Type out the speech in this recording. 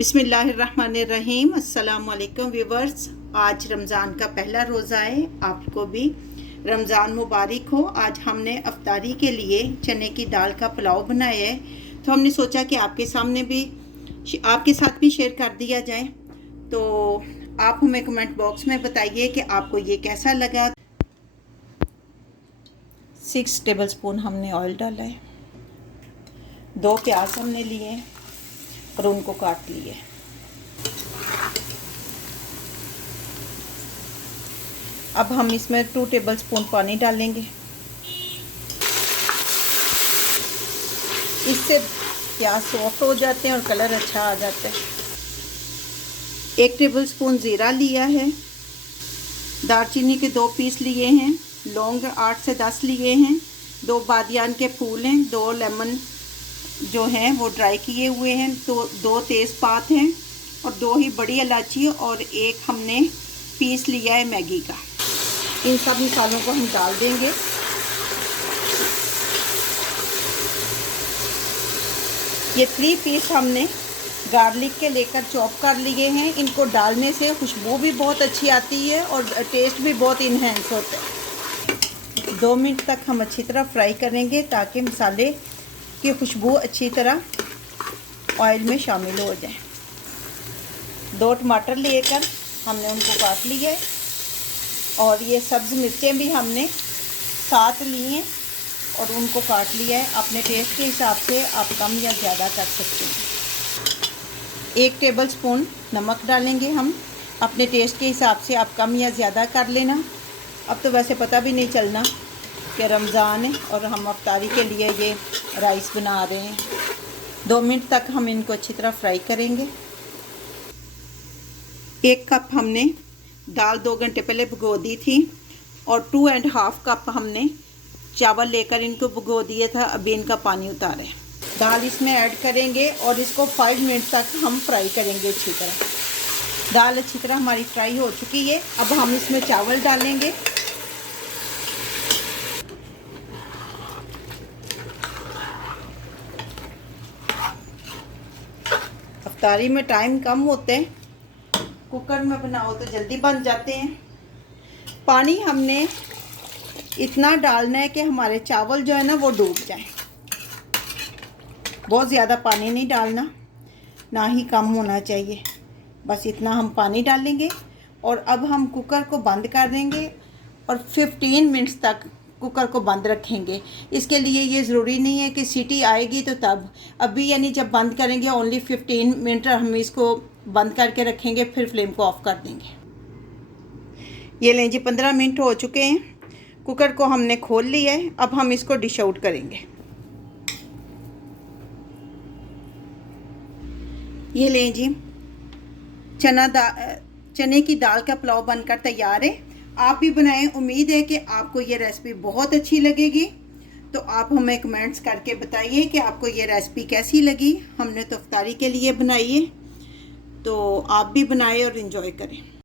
बिस्मिल्लाहिर्रहमानिर्रहीम। अस्सलाम वालेकुम व्यूवर्स। आज रमज़ान का पहला रोज़ा है, आपको भी रमज़ान मुबारक हो। आज हमने अफ्तारी के लिए चने की दाल का पुलाव बनाया है, तो हमने सोचा कि आपके सामने भी आपके साथ भी शेयर कर दिया जाए। तो आप हमें कमेंट बॉक्स में बताइए कि आपको ये कैसा लगा। 6 टेबलस्पून हमने ऑयल डाला है, 2 प्याज हमने लिए और उनको काट लिए। अब हम इसमें 2 टेबलस्पून पानी डालेंगे। इससे प्याज सॉफ्ट हो जाते हैं और कलर अच्छा आ जाता है। 1 टेबलस्पून ज़ीरा लिया है, दालचीनी के 2 पीस लिए हैं, लौंग 8 से 10 लिए हैं, 2 बादियान के फूल हैं, 2 लेमन जो हैं वो ड्राई किए हुए हैं, 2 तेज़पात हैं और 2 ही बड़ी इलायची और 1 हमने पीस लिया है मैगी का। इन सब मसालों को हम डाल देंगे। ये 3 पीस हमने गार्लिक के लेकर चॉप कर लिए हैं। इनको डालने से खुशबू भी बहुत अच्छी आती है और टेस्ट भी बहुत इन्हेंस होता है। 2 मिनट तक हम अच्छी तरह फ्राई करेंगे ताकि मसाले की खुशबू अच्छी तरह ऑयल में शामिल हो जाए। 2 टमाटर लेकर हमने उनको काट लिए और ये सब्ज़ मिर्चें भी हमने साथ ली हैं और उनको काट लिया है। अपने टेस्ट के हिसाब से आप कम या ज़्यादा कर सकते हैं। 1 टेबलस्पून नमक डालेंगे हम, अपने टेस्ट के हिसाब से आप कम या ज़्यादा कर लेना। अब तो वैसे पता भी नहीं चलना कि रमज़ान है और हम अफ्तारी के लिए ये राइस बना रहे हैं। 2 मिनट तक हम इनको अच्छी तरह फ्राई करेंगे। 1 कप हमने दाल 2 घंटे पहले भिगो दी थी और 2.5 कप हमने चावल लेकर इनको भिगो दिया था। अभी इनका पानी उतारें, दाल इसमें ऐड करेंगे और इसको 5 मिनट तक हम फ्राई करेंगे अच्छी तरह। दाल अच्छी तरह हमारी फ्राई हो चुकी है। अब हम इसमें चावल डालेंगे। अफ्तारी में टाइम कम होते हैं, कुकर में बनाओ तो जल्दी बन जाते हैं। पानी हमने इतना डालना है कि हमारे चावल जो है ना वो डूब जाए। बहुत ज़्यादा पानी नहीं डालना, ना ही कम होना चाहिए, बस इतना हम पानी डालेंगे। और अब हम कुकर को बंद कर देंगे और 15 मिनट्स तक कुकर को बंद रखेंगे। इसके लिए ये ज़रूरी नहीं है कि सीटी आएगी तो तब, अभी यानी जब बंद करेंगे ओनली 15 मिनट हम इसको बंद करके रखेंगे, फिर फ्लेम को ऑफ़ कर देंगे। ये लें जी, 15 मिनट हो चुके हैं। कुकर को हमने खोल लिया है। अब हम इसको डिश आउट करेंगे। ये लें जी, चने की दाल का पुलाव बनकर तैयार है। आप भी बनाएं। उम्मीद है कि आपको ये रेसिपी बहुत अच्छी लगेगी। तो आप हमें कमेंट्स करके बताइए कि आपको ये रेसिपी कैसी लगी। हमने तो इफ्तारी के लिए बनाई है, तो आप भी बनाएं और इन्जॉय करें।